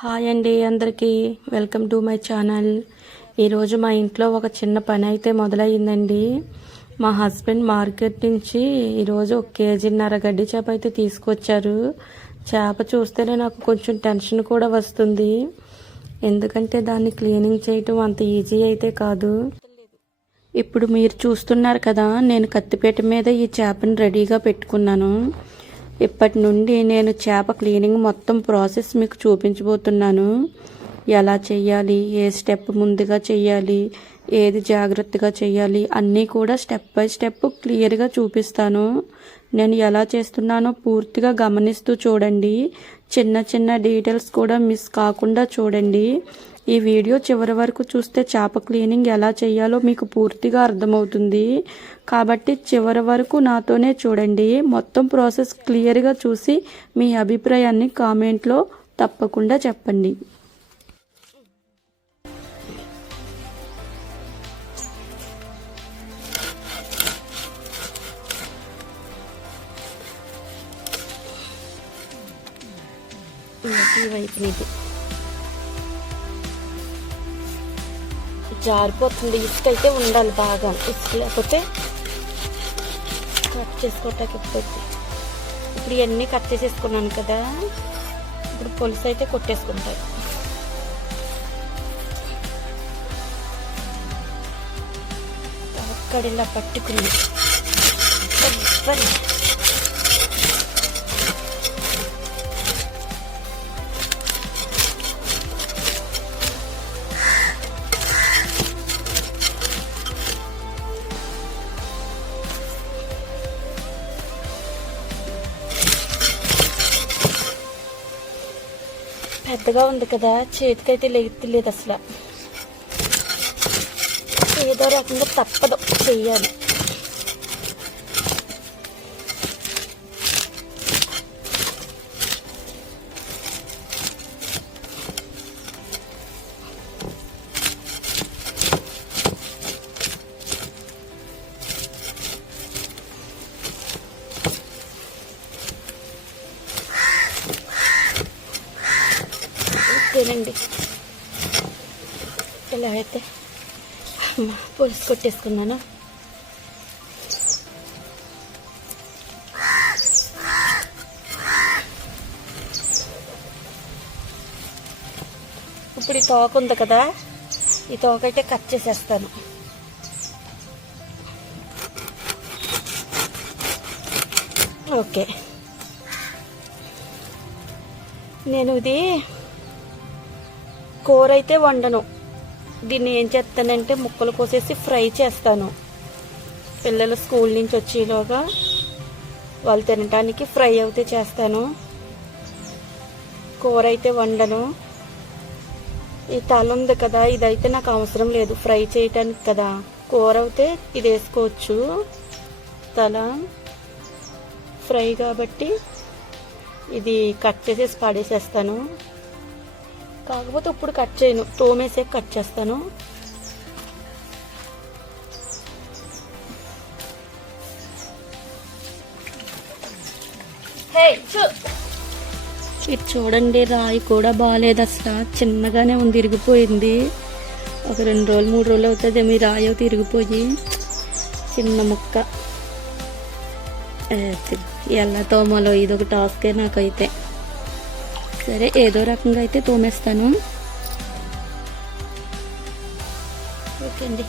Hi అండి అందరికీ welcome to my channel. ఈరోజు మా ఇంట్లో ఒక చిన్న పని అయితే మొదలయ్యిందండి. మా హస్బెండ్ మార్కెట్ నుంచి ఈరోజు 1.5 కేజీ గడ్డి చేప అయితే తీసుకొచ్చారు. చేప చూస్తేనే నాకు కొంచెం టెన్షన్ కూడా వస్తుంది, ఎందుకంటే దాన్ని క్లీనింగ్ చేయటం అంత ఈజీ అయితే కాదు. ఇప్పుడు మీరు చూస్తున్నారు కదా, నేను కత్తిపీట మీద ఈ చేపను రెడీగా పెట్టుకున్నాను. ఇప్పటి నుండి నేను చేప క్లీనింగ్ మొత్తం ప్రాసెస్ మీకు చూపించబోతున్నాను. ఎలా చేయాలి, ఏ స్టెప్ ముందుగా చేయాలి, ఏది జాగ్రత్తగా చేయాలి అన్నీ కూడా స్టెప్ బై స్టెప్ క్లియర్గా చూపిస్తాను. నేను ఎలా చేస్తున్నానో పూర్తిగా గమనిస్తూ చూడండి. చిన్న చిన్న డీటెయిల్స్ కూడా మిస్ కాకుండా చూడండి. ఈ వీడియో చివరి వరకు చూస్తే చేప క్లీనింగ్ ఎలా చేయాలో మీకు పూర్తిగా అర్థమవుతుంది. కాబట్టి చివరి వరకు నాతోనే చూడండి. మొత్తం ప్రాసెస్ క్లియర్గా చూసి మీ అభిప్రాయాన్ని కామెంట్లో తప్పకుండా చెప్పండి. జారిపోతుంది, ఇసుక అయితే ఉండాలి బాగా. ఇసుక లేకపోతే కట్ చేసుకోవటానికి ఇప్పుడు ఇవన్నీ కట్ చేసేసుకున్నాను కదా, ఇప్పుడు పులుసు అయితే కొట్టేసుకుంటాను. అక్కడ ఇలా పట్టుకుని పెద్దగా ఉంది కదా, చేతికైతే లెగుతలేదు అసలు. ఏదో రకంగా తప్పదు, చెయ్యాలి. తినండి, ఇలా అయితే పులుసు కొట్టేసుకున్నాను. ఇప్పుడు ఈ తోక ఉంది కదా, ఈ తోక అయితే కట్ చేసేస్తాను. ఓకే, నేను ఇది కూర అయితే వండను. దీన్ని ఏం చేస్తానంటే ముక్కలు కోసేసి ఫ్రై చేస్తాను. పిల్లలు స్కూల్ నుంచి వచ్చేలోగా వాళ్ళు తినడానికి ఫ్రై అయితే చేస్తాను. కూర అయితే వండను. ఈ తల ఉంది కదా, ఇదైతే నాకు అవసరం లేదు ఫ్రై చేయటానికి కదా. కూర అయితే ఇది వేసుకోవచ్చు, తల ఫ్రై కాబట్టి ఇది కట్ చేసేసి పడేసేస్తాను. కాకపోతే ఇప్పుడు కట్ చేయను, తోమేసే కట్ చేస్తాను. ఇది చూడండి, రాయి కూడా బాగాలేదు అసలు, చిన్నగానే ఉంది, ఇరిగిపోయింది. ఒక 2 రోజులు 3 రోజులు అవుతుంది మీ రాయి అయితే ఇరిగిపోయి. చిన్న ముక్క ఎలా తోమలో ఇదొక టాస్కే నాకైతే. సరే, ఏదో రకంగా అయితే తోమేస్తాను. ఓకే అండి.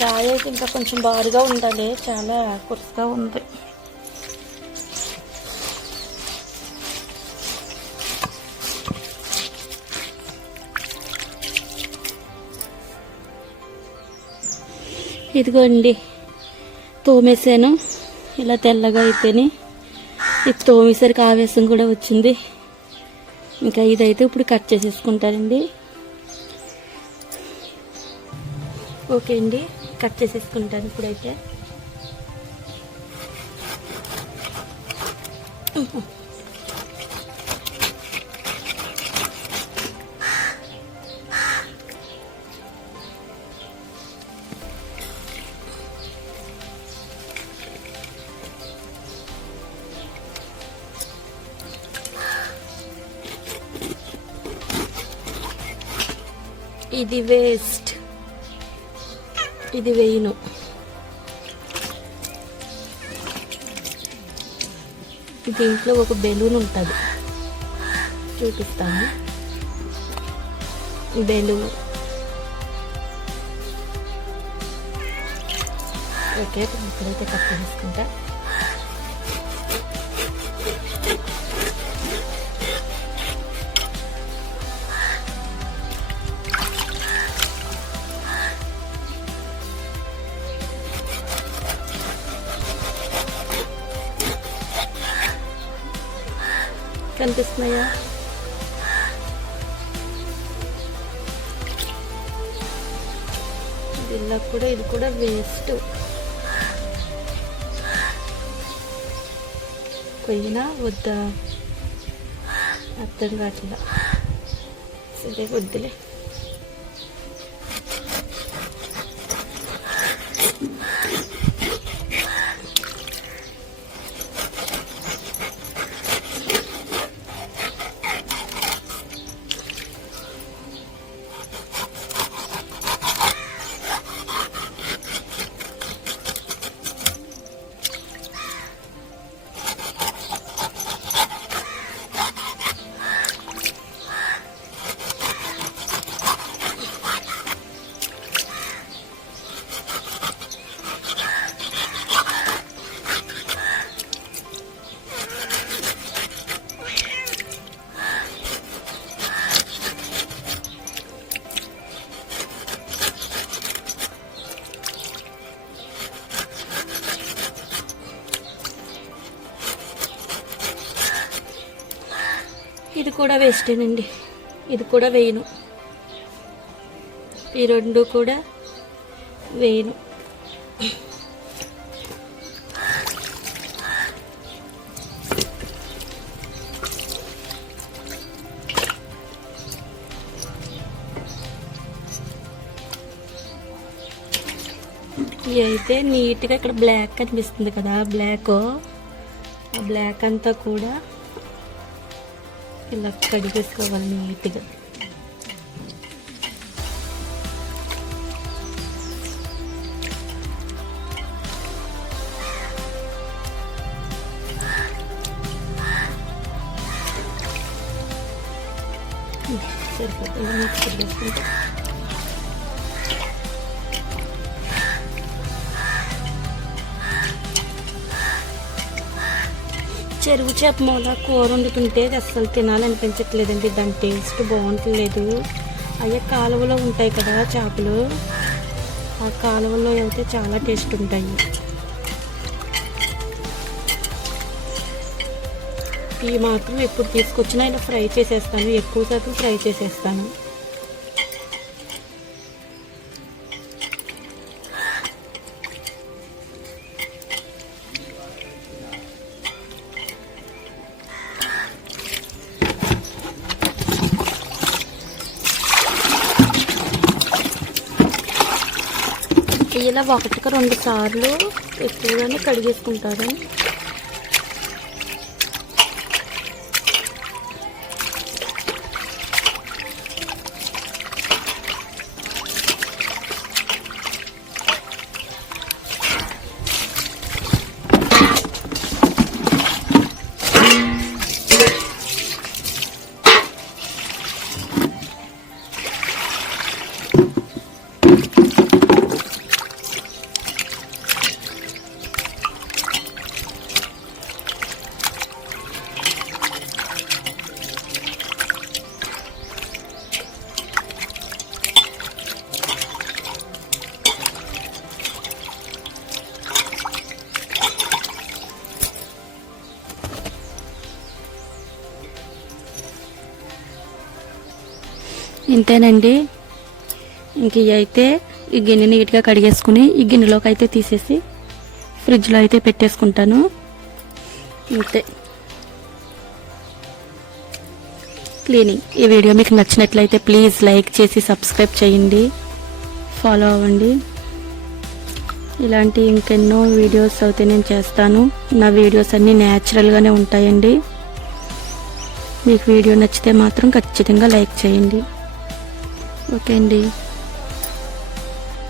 రాయి ఇంకా కొంచెం బారుగా ఉండాలి, చాలా కురుసుగా ఉంది. ఇదిగోండి, తోమేసాను. ఇలా తెల్లగా అయితేనే ఇది తోమేసరికి ఆవేశం కూడా వచ్చింది. ఇంకా ఇదైతే ఇప్పుడు కట్ చేసేసుకుంటారండి. ఓకే అండి, కట్ చేసేసుకుంటాను ఇప్పుడైతే. ఇది వేస్ట్, ఇది వేయను. దీంట్లో ఒక బెలూన్ ఉంటుంది, చూపిస్తాను. బెలూన్ ఓకే, ఇప్పుడైతే కట్ చేసుకుంటా. కనిపిస్తున్నాయా? ఇది కూడా వేస్ట్. పోయినా వద్దా అర్థం కావట్లా. సరే వద్దులే. ఇది కూడా వేస్టేనండి, ఇది కూడా వేయను. ఈ రెండు కూడా వేయను. ఇవి అయితే నీట్గా ఇక్కడ బ్లాక్ కనిపిస్తుంది కదా, ఆ బ్లాక్ అంతా కూడా ఇలా కడిగేసుకోవాలి నీట్గా. సరిపోతుంది మిక్స్ చేసుకుంటే. చెరువు చేప మూల కూర వండుతుంటే అస్సలు తినాలనిపించట్లేదండి. దాని టేస్ట్ బాగుంటలేదు. అయ్యే కాలువలో ఉంటాయి కదా చేపలు, ఆ కాలువలో అయితే చాలా టేస్ట్ ఉంటాయి. ఈ మాత్రం ఎప్పుడు తీసుకొచ్చినా ఇలా ఫ్రై చేసేస్తాను, ఎక్కువ శాతం ఫ్రై చేసేస్తాను. ఇలా 1-2 సార్లు ఎక్కువగానే కడిగేసుకుంటారు. ఇంతేనండి. ఇంక ఇవి అయితే ఈ గిన్నె నీట్గా కడిగేసుకుని ఈ గిన్నెలోకి అయితే తీసేసి ఫ్రిడ్జ్లో అయితే పెట్టేసుకుంటాను. అంతే క్లీనింగ్. ఈ వీడియో మీకు నచ్చినట్లయితే ప్లీజ్ లైక్ చేసి సబ్స్క్రైబ్ చేయండి, ఫాలో అవ్వండి. ఇలాంటి ఇంకెన్నో వీడియోస్ అయితే నేను చేస్తాను. నా వీడియోస్ అన్నీ న్యాచురల్గానే ఉంటాయండి. మీకు వీడియో నచ్చితే మాత్రం ఖచ్చితంగా లైక్ చేయండి. ఓకే అండి.